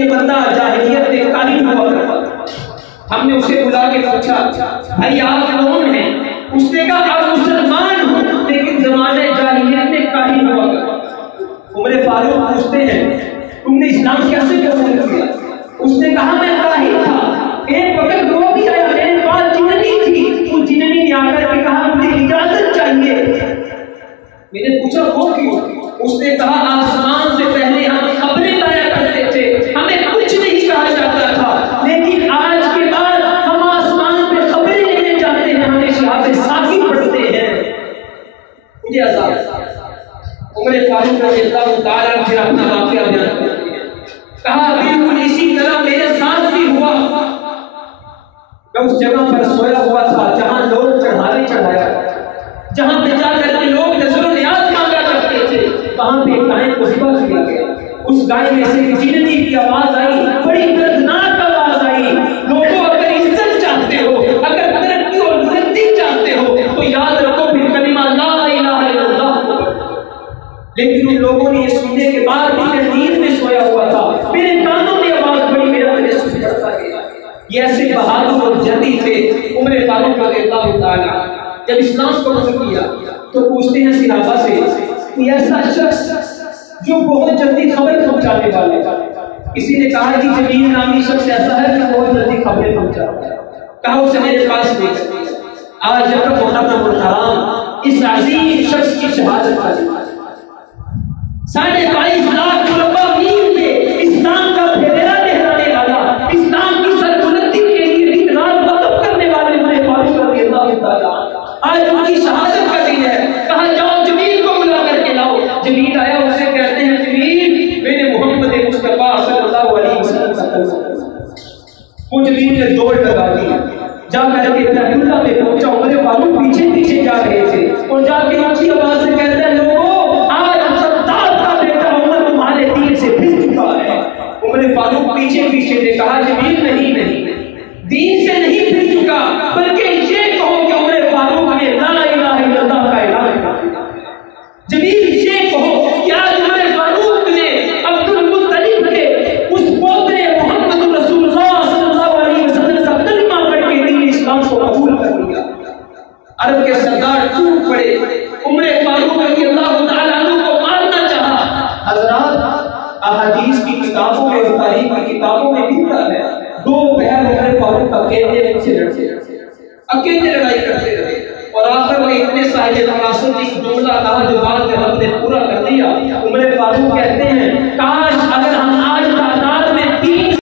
یہ بندہ جاہلیت میں کاہن ہوا کرتا تھا۔ ہم نے اسے بلا کے پوچھا بھائی آپ کون ہیں؟ اس نے کہا آپ مسلمان ہوں لیکن زمانہ جاہلیت میں کاہن ہوا کرتا تھا۔ عمر فاروق پوچھتے ہیں تم نے اسلام کیسے قبول کیا؟ اس نے کہا میں کاہن تھا، ایک وقت وہ بھی آیا میرے پاس جننی تھی، اس جننی نے آ کر کے کہا مجھے اجازت چاہیے۔ میں نے پوچھا وہ کیوں؟ اس نے کہا آسمان سے پہلے ہم خبریں لایا کرتے تھے، ہمیں کچھ نہیں کہا جاتا تھا، لیکن آج کے بعد ہم آسمان پہ خبریں لینے جاتے ہیں، ہمیں شہادت ساقی پڑھتے ہیں، مجھے عذاب۔ عمر فاروق رضی اللہ تعالیٰ عنہ پھر اپنا واقعہ بیان کرتے ہیں، کہا بالکل اسی طرح میرے ساتھ بھی ہوا۔ میں اس جگہ پر سویا ہوا تھا جہاں لوگ چڑھاوے چڑھایا، جہاں پہ جا کر کے لوگ نظر و نیاز مانگا کرتے تھے، وہاں پہ گائے کو ذبح کیا گیا۔ اس گائے میں سے جننی کی آواز آئی، بڑی دردناک آواز آئی، لوگوں اگر عزت چاہتے ہو، اگر ترقی اور بلندی چاہتے ہو تو یاد رکھو پھر کلمہ لا الہ الا اللہ۔ لیکن ان لوگوں نے یہ سننے کے بعد بھی میں نیند میں سویا ہوا تھا، میرے کانوں میں آواز بڑی، میرا تجسس بڑھتا گیا۔ یہ ایسے بہادر اور جدی تھے عمر فاروق رضی اللہ تعالیٰ۔ جب اسلام کو قبول کیا تو پوچھتے ہیں صحابہ سے کوئی ایسا شخص جو بہت جلدی خبر پہنچانے والا ہے؟ کسی نے کہا کہ جمیل نامی شخص ایسا ہے جو بہت جلدی خبریں پہنچاتا ہے، کہا اسے میرے پاس لے کر آج جب محرم الحرام اس عظیم شخص کی شہادت کا 22.5 لاکھ مربع میل میں اسلام کا پھیرا لہرانے والا، اسلام کی سربلندی کے لیے دن رات وقف کرنے والے عمر فاروق رضی اللہ تعالیٰ آج ان کی شہادت کا دن ہے۔ کہا جاؤ جمیل کو بلا کر کے لاؤ۔ جمیل آیا، اسے کہتے ہیں جمیل میں نے محمد مصطفیٰ صلی اللہ علیہ وسلم کا کلمہ۔ وہ جمیل نے دوڑ لگا دی، جا کر کے بیت اللہ میں پہنچا۔ عمر فاروق پیچھے پیچھے جا رہے تھے اور جا کے اونچی آواز سے کہتے ہیں لوگوں آج خطاب کا بیٹا عمر تمہارے دین سے پھر چکا ہے۔ عمر فاروق پیچھے پیچھے نے کہا جمیل نہیں دین سے نہیں پھر چکا، بلکہ یہ کہو کہ عمر فاروق نے لا الہ الا اللہ کا اعلان کیا۔ جمیل یہ کہو کہ آج عمر فاروق نے عبد المطلب کے اس پوتے محمد رسول اللہ صلی اللہ علیہ وسلم کا کلمہ پڑھ کے دین اسلام کو قبول کر لیا۔ عرب کے سردار ٹوٹ پڑے، عمر فاروق رضی اللہ تعالیٰ عنہ کو مارنا چاہا۔ حضرات احادیث کی کتابوں میں، تاریخ کی کتابوں میں لکھا ہے 2 پہر عمر فاروق اکیلے لڑائی کرتے رہے اور آخر میں اتنے صاحب تناسب ایک جملہ کہا جو بعد میں ہم نے پورا کر دیا۔ عمر فاروق کہتے ہیں کاش اگر ہم